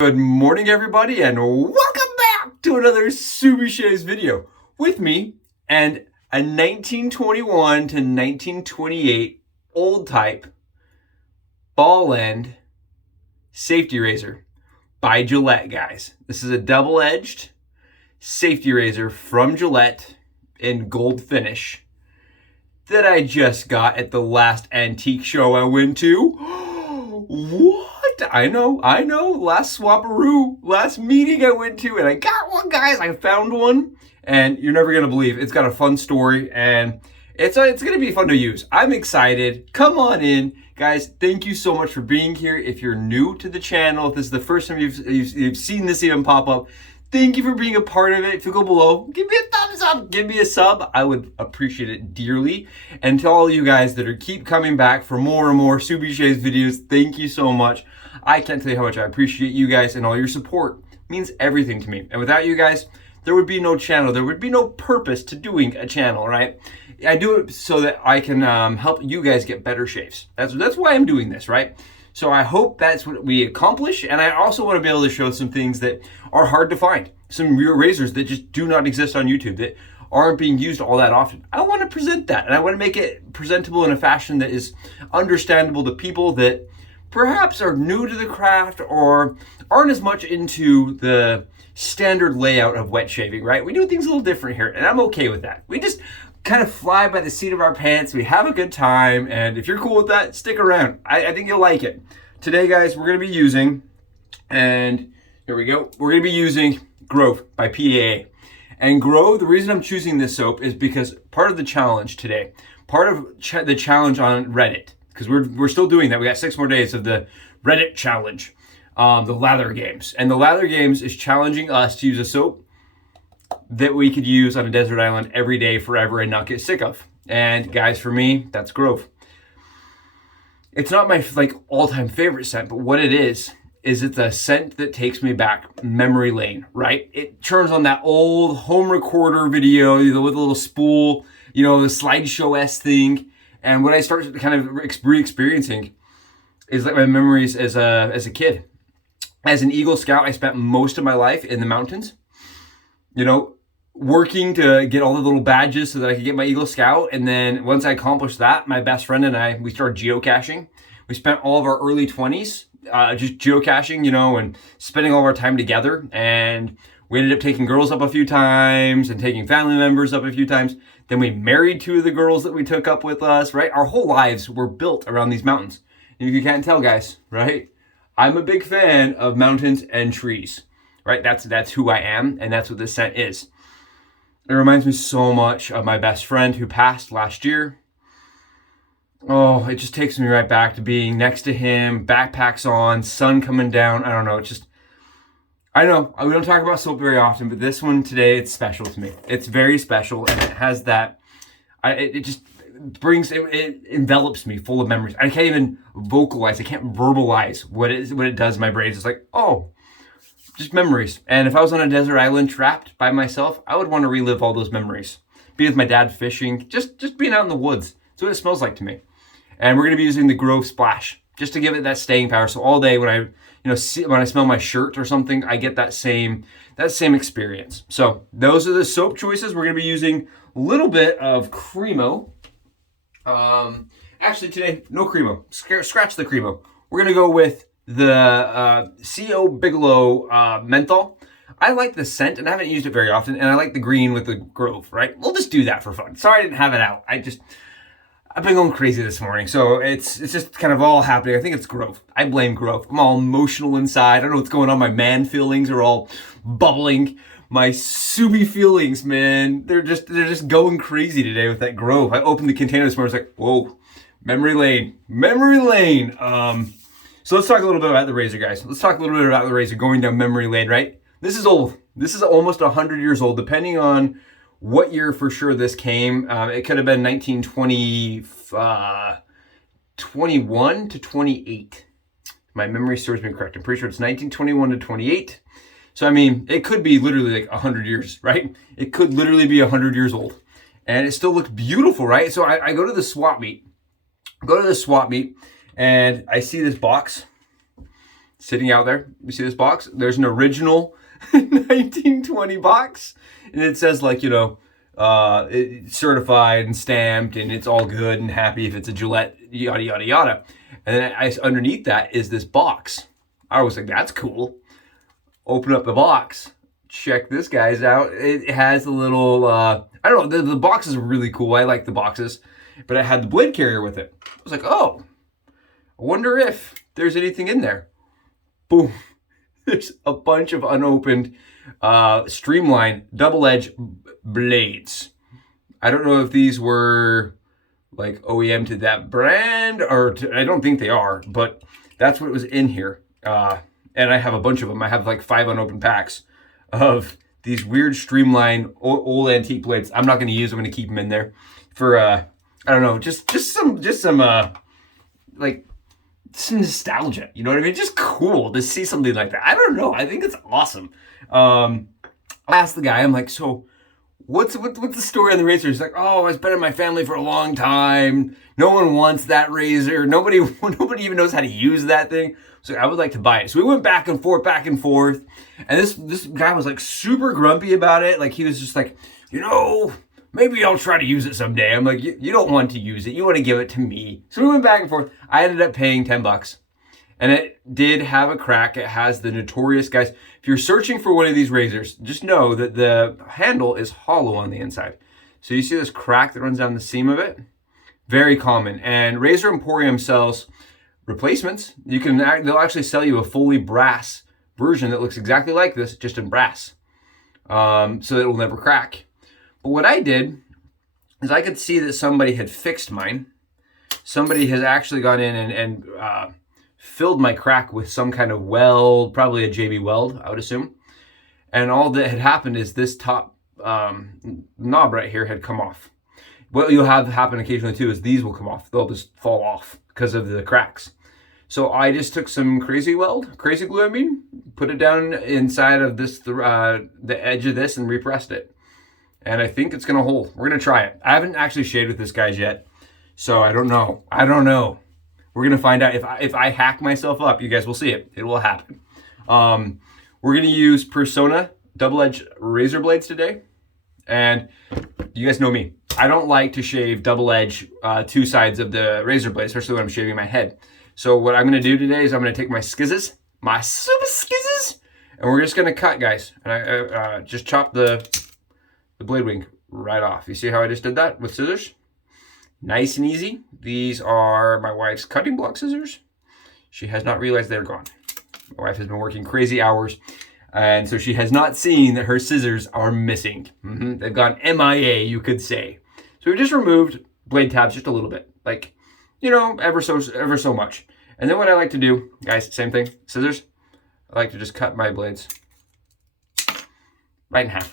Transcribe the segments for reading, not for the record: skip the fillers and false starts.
Good morning, everybody, and welcome back to another Subishes video with me and a 1921 to 1928 old type ball end safety razor by Gillette, guys. This is a double-edged safety razor from Gillette in gold finish that I just got at the last antique show I went to. What? I know, last swapperoo, last meeting I went to, and I got one, guys. I found one, and you're never gonna believe it's got a fun story, and it's gonna be fun to use. I'm excited. Come on in, guys. Thank you so much for being here. If you're new to the channel, if this is the first time you've seen this even pop up, thank you for being a part of it. If you go below, give me a thumbs up, give me a sub. I would appreciate it dearly. And to all you guys that are keep coming back for more and more Subishes videos, thank you so much. I can't tell you how much I appreciate you guys, and all your support means everything to me. And without you guys, there would be no channel. There would be no purpose to doing a channel, right? I do it so that I can help you guys get better shaves. That's why I'm doing this, right? So I hope that's what we accomplish, and I also want to be able to show some things that are hard to find. Some real razors that just do not exist on YouTube, that aren't being used all that often. I want to present that, and I want to make it presentable in a fashion that is understandable to people that perhaps are new to the craft or aren't as much into the standard layout of wet shaving, right? We do things a little different here, and I'm okay with that. We just kind of fly by the seat of our pants. We have a good time, and if you're cool with that, stick around. I think you'll like it. Today, guys, we're going to be using, and here we go, we're going to be using Grove by PAA. And Grove, the reason I'm choosing this soap is because part of the challenge today, part of the challenge on Reddit, because we're still doing that. We got 6 more days of the Reddit challenge, the Lather games. And the Lather games is challenging us to use a soap that we could use on a desert island every day forever and not get sick of. And guys, for me, that's Grove. It's not my all-time favorite scent, but what it is it's a scent that takes me back memory lane, right? It turns on that old home recorder video, with a little spool, the slideshow-esque thing. And what I start kind of re-experiencing is like my memories as a kid. As an Eagle Scout, I spent most of my life in the mountains, working to get all the little badges so that I could get my Eagle Scout. And then once I accomplished that, my best friend and I, we started geocaching. We spent all of our early 20s just geocaching, and spending all of our time together. And we ended up taking girls up a few times and taking family members up a few times. Then we married 2 of the girls that we took up with us, right? Our whole lives were built around these mountains. And if you can't tell, guys, right? I'm a big fan of mountains and trees, right? That's who I am, and that's what this scent is. It reminds me so much of my best friend who passed last year. Oh, it just takes me right back to being next to him, backpacks on, sun coming down. I don't know, I know we don't talk about soap very often, but this one today, it's special to me. It's very special, and it has that, it just brings, it envelops me full of memories. I can't even vocalize, I can't verbalize what it does in my brain. It's like, oh, just memories. And if I was on a desert island trapped by myself, I would want to relive all those memories. Be with my dad fishing, just being out in the woods. That's what it smells like to me. And we're going to be using the Grove Splash just to give it that staying power. So all day when I when I smell my shirt or something, I get that same experience. So those are the soap choices. We're going to be using a little bit of Cremo. Actually today, no Cremo. Scratch the Cremo. We're going to go with the CO Bigelow menthol. I like the scent, and I haven't used it very often, and I like the green with the Grove, right? We'll just do that for fun. Sorry I didn't have it out. I've been going crazy this morning, so it's just kind of all happening. I think it's Grove. I blame Grove. I'm all emotional inside. I don't know what's going on. My man feelings are all bubbling. My Subi feelings, man, they're just going crazy today with that Grove. I opened the container this morning. It's like, whoa, memory lane, memory lane. So let's talk a little bit about the razor, guys. Let's talk a little bit about the razor going down memory lane, right? This is old. This is almost 100 years old, depending on what year for sure this came. It could have been 1921 to 28. My memory serves me correct. I'm pretty sure it's 1921 to 28. So, I mean, it could be literally like 100 years, right? It could literally be 100 years old. And it still looks beautiful, right? So I go to the swap meet. And I see this box. sitting out there. You see this box? There's an original 1920 box, and it says like, you know, it's certified and stamped, and it's all good and happy if it's a Gillette, yada yada yada. And then underneath that is this box. I was like, that's cool. Open up the box. Check this guy's out. It has a little, I don't know, the boxes are really cool. I like the boxes, but it had the blade carrier with it. I was like, oh, I wonder if there's anything in there. Boom. There's a bunch of unopened, streamlined, double-edged blades. I don't know if these were like OEM to that brand, or I don't think they are, but that's what was in here. And I have a bunch of them. I have like 5 unopened packs of these weird streamlined old antique blades. I'm not going to use them. I'm going to keep them in there for I don't know, just some like some nostalgia. You know what I mean? Just cool to see something like that. I don't know. I think it's awesome. I asked the guy, I'm like, so what's the story on the razor? He's like, oh, it's been in my family for a long time. No one wants that razor. Nobody even knows how to use that thing. So I would like to buy it. So we went back and forth. And this guy was like super grumpy about it. Like he was just like, you know, maybe I'll try to use it someday. I'm like, you don't want to use it. You want to give it to me. So we went back and forth. I ended up paying $10. And it did have a crack. It has the notorious, guys. If you're searching for one of these razors, just know that the handle is hollow on the inside. So you see this crack that runs down the seam of it? Very common. And Razor Emporium sells replacements. They'll actually sell you a fully brass version that looks exactly like this, just in brass. So that it will never crack. But what I did is I could see that somebody had fixed mine. Somebody has actually gone in and filled my crack with some kind of weld, probably a JB weld, I would assume. And all that had happened is this top knob right here had come off. What you'll have happen occasionally too is these will come off. They'll just fall off because of the cracks. So I just took some crazy glue, put it down inside of this, the edge of this, and repressed it. And I think it's gonna hold. We're gonna try it. I haven't actually shaved with this guys yet, so I don't know. We're gonna find out. If I hack myself up, you guys will see it. It will happen. We're gonna use Personna double-edged razor blades today, and you guys know me. I don't like to shave double-edged 2 sides of the razor blade, especially when I'm shaving my head. So what I'm gonna do today is I'm gonna take my skizzes, my super skizzes, and we're just gonna cut, guys. And I just chop the blade wing right off. You see how I just did that with scissors? Nice and easy. These are my wife's cutting block scissors. She has not realized they're gone. My wife has been working crazy hours, and so she has not seen that her scissors are missing. They've gone MIA, you could say. So we just removed blade tabs just a little bit, like, you know, ever so much. And then what I like to do, guys, same thing, scissors. I like to just cut my blades right in half.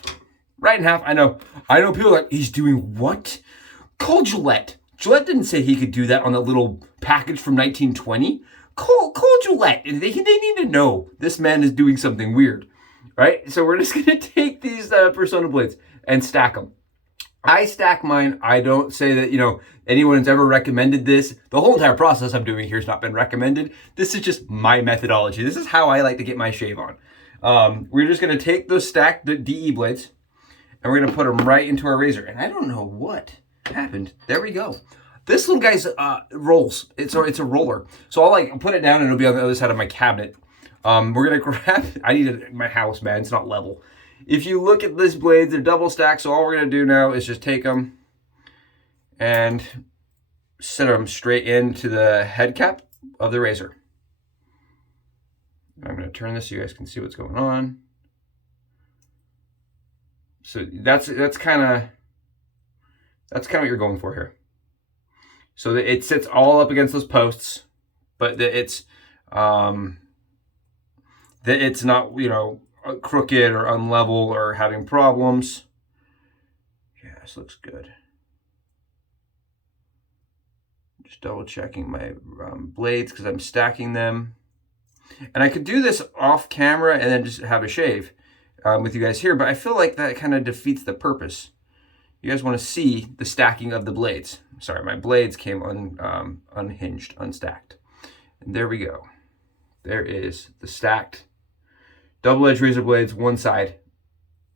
Right in half. I know people are like, he's doing what? Call Gillette. Gillette didn't say he could do that on the little package from 1920. Call Gillette. They need to know this man is doing something weird, right? So we're just gonna take these Personna blades and stack them. I stack mine. I don't say that, you know, anyone's ever recommended this. The whole entire process I'm doing here has not been recommended. This is just my methodology. This is how I like to get my shave on. We're just gonna take those stacked DE blades and we're gonna put them right into our razor. And I don't know what happened. There we go. This little guy's rolls. It's a roller. So I'll put it down and it'll be on the other side of my cabinet. We're gonna grab. I need it in my house, man. It's not level. If you look at these blades, they're double stacked. So all we're gonna do now is just take them and set them straight into the head cap of the razor. I'm gonna turn this so you guys can see what's going on. So that's kind of what you're going for here. So that it sits all up against those posts, but that it's not, you know, crooked or unlevel or having problems. Yeah, this looks good. Just double checking my blades because I'm stacking them. And I could do this off camera and then just have a shave with you guys here, but I feel like that kind of defeats the purpose. You guys want to see the stacking of the blades. Sorry, my blades came unhinged, unstacked. And there we go. there is the stacked double-edged razor blades, one side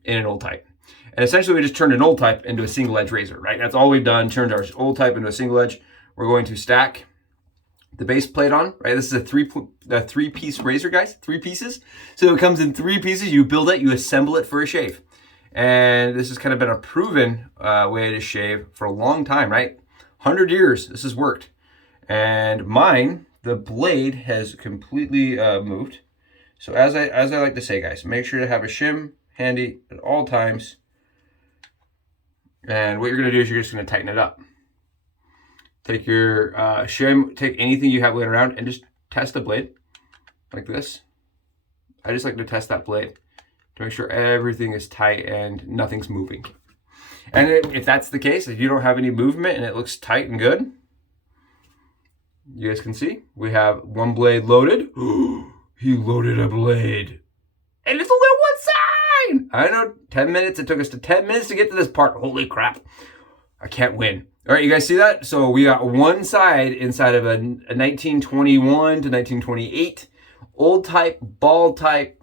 in an old type. And essentially we just turned an old type into a single edge razor, right? That's all we've done, turned our old type into a single edge. We're going to stack the base plate on, right? This is a three-piece razor, guys, 3 pieces. So it comes in 3 pieces. You build it, you assemble it for a shave. And this has kind of been a proven way to shave for a long time, right? 100 years, this has worked. And mine, the blade has completely moved. So as I like to say, guys, make sure to have a shim handy at all times. And what you're gonna do is you're just gonna tighten it up. Take your shim, take anything you have laying around and just test the blade like this. I just like to test that blade to make sure everything is tight and nothing's moving. And if that's the case, if you don't have any movement and it looks tight and good, you guys can see we have one blade loaded. He loaded a blade. And it's only on one side. I know, 10 minutes. It took us to 10 minutes to get to this part. Holy crap. I can't win. All right, you guys see that? So we got one side inside of a 1921 to 1928 old type, ball type,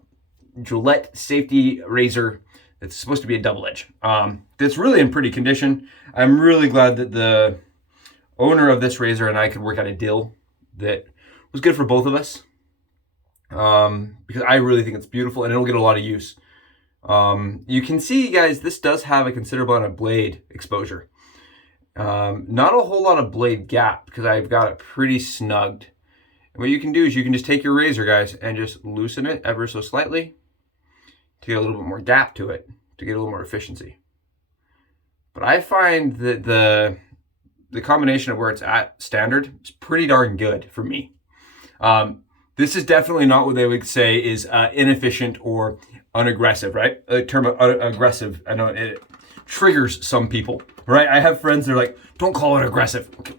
Gillette safety razor that's supposed to be a double edge. That's really in pretty condition. I'm really glad that the owner of this razor and I could work out a deal that was good for both of us. Because I really think it's beautiful and it'll get a lot of use. You can see, guys, this does have a considerable amount of blade exposure. Not a whole lot of blade gap because I've got it pretty snugged. And what you can do is you can just take your razor, guys, and just loosen it ever so slightly to get a little bit more gap to it, to get a little more efficiency. But I find that the combination of where it's at standard is pretty darn good for me. This is definitely not what they would say is inefficient or unaggressive, right? The term aggressive, I know it triggers some people, right? I have friends that are like, don't call it aggressive. Okay.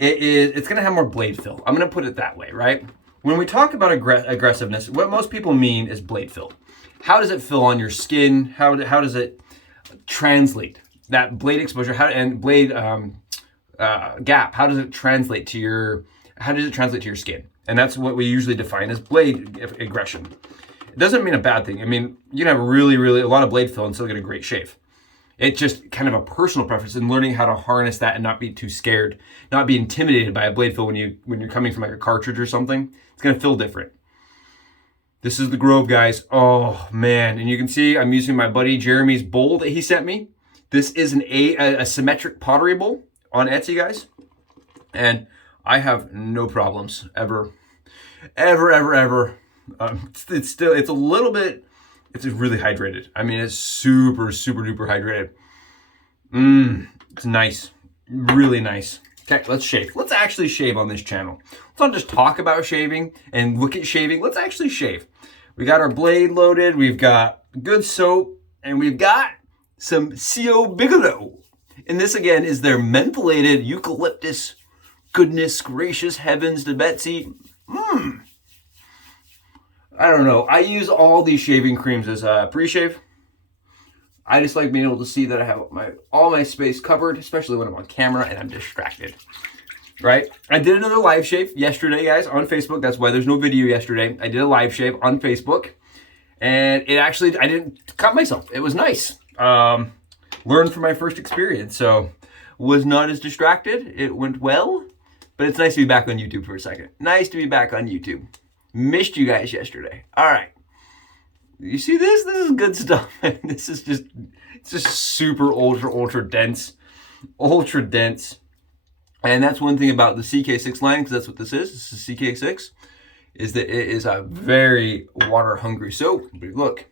It's gonna have more blade fill. I'm gonna put it that way, right? When we talk about aggressiveness, what most people mean is blade fill. How does it fill on your skin? How does it translate? That blade exposure, and blade gap, how does it translate to your skin? And that's what we usually define as blade aggression. It doesn't mean a bad thing. I mean, you can have really a lot of blade fill and still get a great shave. It's just kind of a personal preference in learning how to harness that and not be too scared, not be intimidated by a blade fill when you're coming from like a cartridge or something. It's gonna feel different. This is the Grove, guys. Oh man, and you can see I'm using my buddy Jeremy's bowl that he sent me. This is a symmetric pottery bowl on Etsy, guys, and I have no problems ever. It's really hydrated. I mean, it's super duper hydrated. It's nice, really nice. Okay, let's shave. Let's actually shave on this channel. Let's not just talk about shaving and look at shaving. Let's actually shave. We got our blade loaded. We've got good soap, and we've got some CO Bigelow. And this again is their mentholated eucalyptus. Goodness gracious heavens to Betsy. I don't know. I use all these shaving creams as a pre-shave. I just like being able to see that I have all my space covered, especially when I'm on camera and I'm distracted. Right? I did another live shave yesterday, guys, on Facebook. That's why there's no video yesterday. I did a live shave on Facebook. And I didn't cut myself. It was nice. Learned from my first experience. So was not as distracted. It went well. But it's nice to be back on YouTube for a second. Nice to be back on YouTube. Missed you guys yesterday. All right. You see this? This is good stuff. It's just super ultra dense. Ultra dense. And that's one thing about the CK6 line, because that's what this is. This is CK6. Is that it is a very water hungry soap. Look.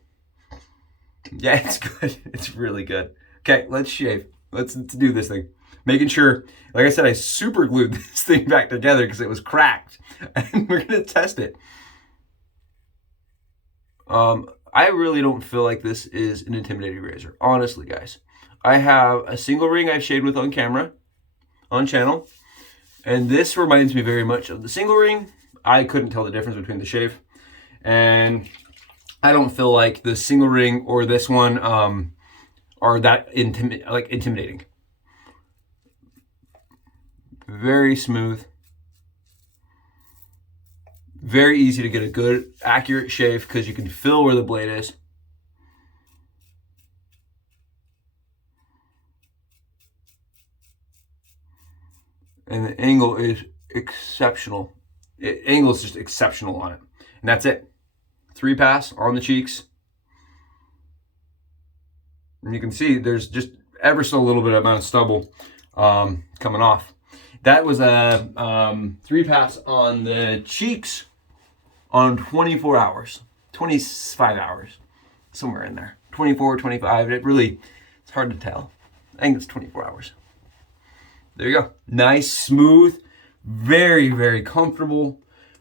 Yeah, it's good. It's really good. Okay, let's shave. Let's do this thing. Making sure, like I said, I super glued this thing back together because it was cracked. And we're going to test it. I really don't feel like this is an intimidating razor. Honestly, guys. I have a single ring I've shaved with on camera, on channel. And this reminds me very much of the single ring. I couldn't tell the difference between the shave. And I don't feel like the single ring or this one are that intimidating. Very smooth. Very easy to get a good, accurate shave because you can feel where the blade is. And the angle is exceptional. Angle is just exceptional on it. And that's it. 3 pass on the cheeks. And you can see there's just ever so little bit amount of stubble coming off. That was a 3 pass on the cheeks on 24 hours, 25 hours, somewhere in there. 24, 25, it's hard to tell. I think it's 24 hours. There you go. Nice, smooth, very, very comfortable.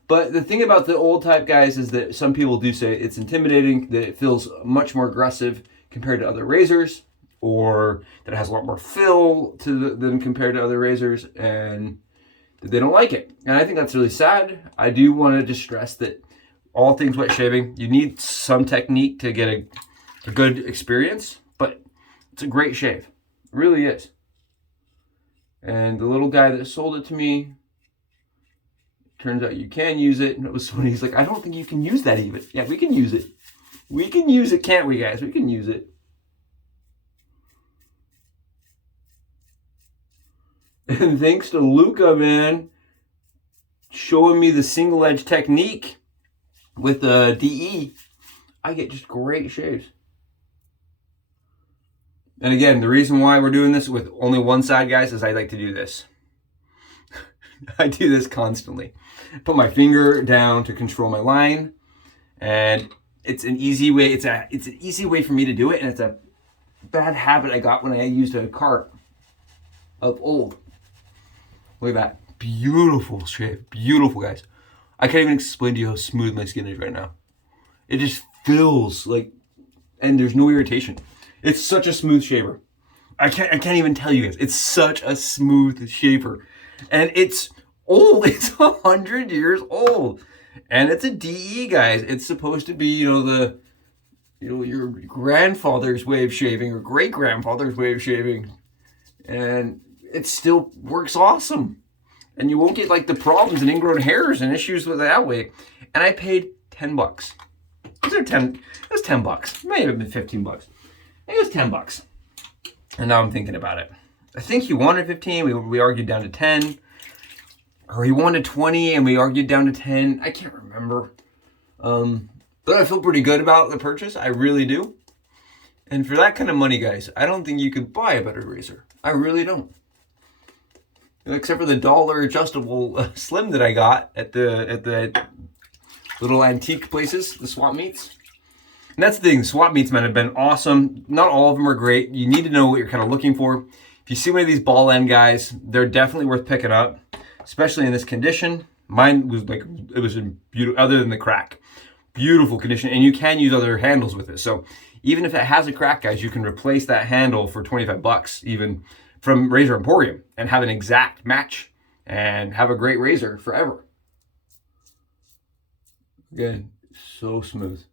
But the thing about the old type, guys, is that some people do say it's intimidating, that it feels much more aggressive compared to other razors, or that it has a lot more fill to them compared to other razors, and that they don't like it. And I think that's really sad. I do want to just stress that all things wet shaving, you need some technique to get a good experience, but it's a great shave. It really is. And the little guy that sold it to me, turns out you can use it. And it was funny. He's like, I don't think you can use that even. Yeah, we can use it. We can use it, can't we, guys? We can use it. And thanks to Luca, man, showing me the single edge technique with the DE, I get just great shaves. And again, the reason why we're doing this with only one side, guys, is I like to do this. I do this constantly. Put my finger down to control my line, and it's an easy way. It's an easy way for me to do it, and it's a bad habit I got when I used a cart of old. Look at that. Beautiful shave. Beautiful, guys. I can't even explain to you how smooth my skin is right now. It just feels like, and there's no irritation. It's such a smooth shaver. I can't even tell you guys. It's such a smooth shaver. And it's old. It's 100 years old. And it's a DE, guys. It's supposed to be, your grandfather's way of shaving or great-grandfather's way of shaving. And it still works awesome. And you won't get like the problems and ingrown hairs and issues with that way. And I paid $10. It was 10 bucks. It may have been 15 bucks. I think it was 10 bucks. And now I'm thinking about it. I think he wanted 15. We argued down to 10. Or he wanted 20 and we argued down to 10. I can't remember. But I feel pretty good about the purchase. I really do. And for that kind of money, guys, I don't think you could buy a better razor. I really don't. Except for the $1 adjustable slim that I got at the little antique places, the swap meets. And that's the thing, swap meets, man, have been awesome. Not all of them are great. You need to know what you're kind of looking for. If you see one of these ball end guys, they're definitely worth picking up, especially in this condition. Mine was like, it was in beautiful, other than the crack. Beautiful condition, and you can use other handles with it. So even if it has a crack, guys, you can replace that handle for 25 bucks, even from Razor Emporium, and have an exact match and have a great razor forever. Again, so smooth.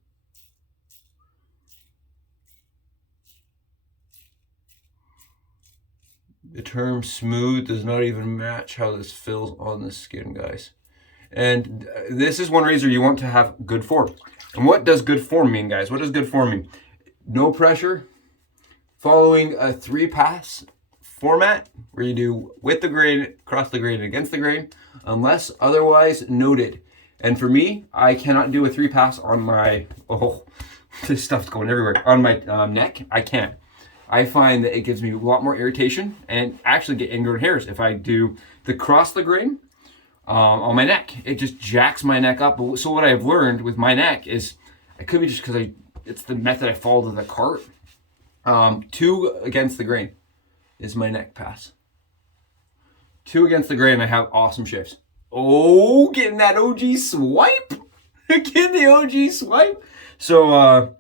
The term smooth does not even match how this feels on the skin, guys. And this is one razor you want to have good form. And what does good form mean, guys? What does good form mean? No pressure, following a 3-pass format where you do with the grain, across the grain, and against the grain, unless otherwise noted. And for me, I cannot do a 3-pass on my, this stuff's going everywhere, on my neck. I can't. I find that it gives me a lot more irritation and actually get ingrown hairs if I do the cross the grain on my neck. It just jacks my neck up. So what I've learned with my neck is, it could be just because it's the method I follow to the cart. 2 against the grain is my neck pass. 2 against the grain, I have awesome shaves. Oh, getting that OG swipe. Getting the OG swipe. So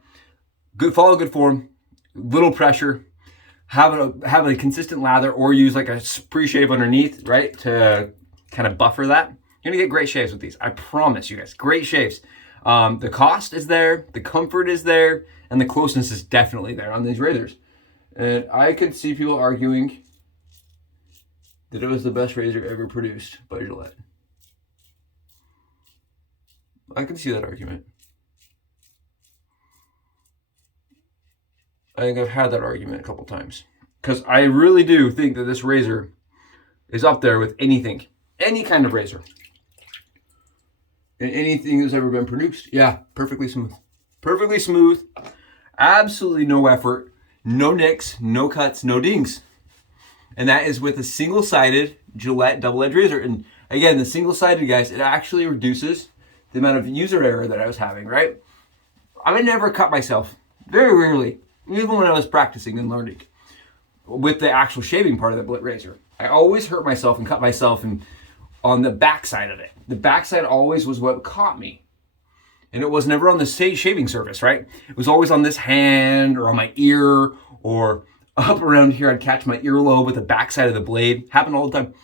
follow good form. Little pressure, have a consistent lather, or use like a pre-shave underneath, right, to kind of buffer that. You're gonna get great shaves with these. I promise you guys, great shaves. The cost is there, the comfort is there, and the closeness is definitely there on these razors. And I could see people arguing that it was the best razor ever produced by Gillette. I can see that argument. I think I've had that argument a couple times. Because I really do think that this razor is up there with anything. Any kind of razor. And anything that's ever been produced. Yeah, perfectly smooth. Perfectly smooth. Absolutely no effort. No nicks, no cuts, no dings. And that is with a single-sided Gillette double-edged razor. And again, the single-sided, guys, it actually reduces the amount of user error that I was having, right? I would never cut myself. Very rarely. Even when I was practicing and learning. With the actual shaving part of the Gillette razor. I always hurt myself and cut myself on the back side of it. The back side always was what caught me. And it was never on the shaving surface, right? It was always on this hand or on my ear or up around here. I'd catch my earlobe with the back side of the blade. Happened all the time.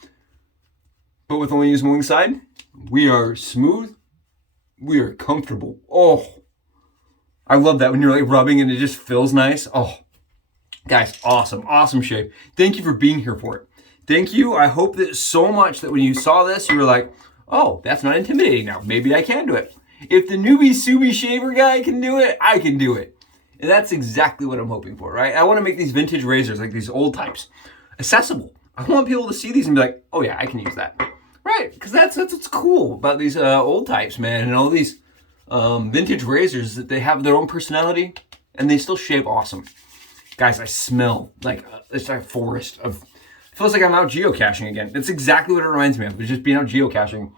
But with only using one side, we are smooth. We are comfortable. Oh, I love that when you're like rubbing and it just feels nice. Oh, guys, awesome. Awesome shave. Thank you for being here for it. Thank you. I hope that so much that when you saw this, you were like, oh, that's not intimidating now. Maybe I can do it. If the newbie Subi shaver guy can do it, I can do it. And that's exactly what I'm hoping for, right? I want to make these vintage razors, like these old types, accessible. I want people to see these and be like, oh yeah, I can use that. Right, because that's what's cool about these old types, man. And all these vintage razors, that they have their own personality and they still shave awesome. Guys, I smell like it's like a forest of, it feels like I'm out geocaching again. That's exactly what it reminds me of. It's just being out geocaching.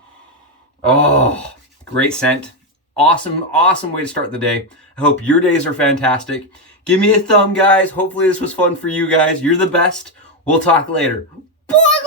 Oh, great scent. Awesome, awesome way to start the day. I hope your days are fantastic. Give me a thumb, guys. Hopefully this was fun for you guys. You're the best. We'll talk later. Bye!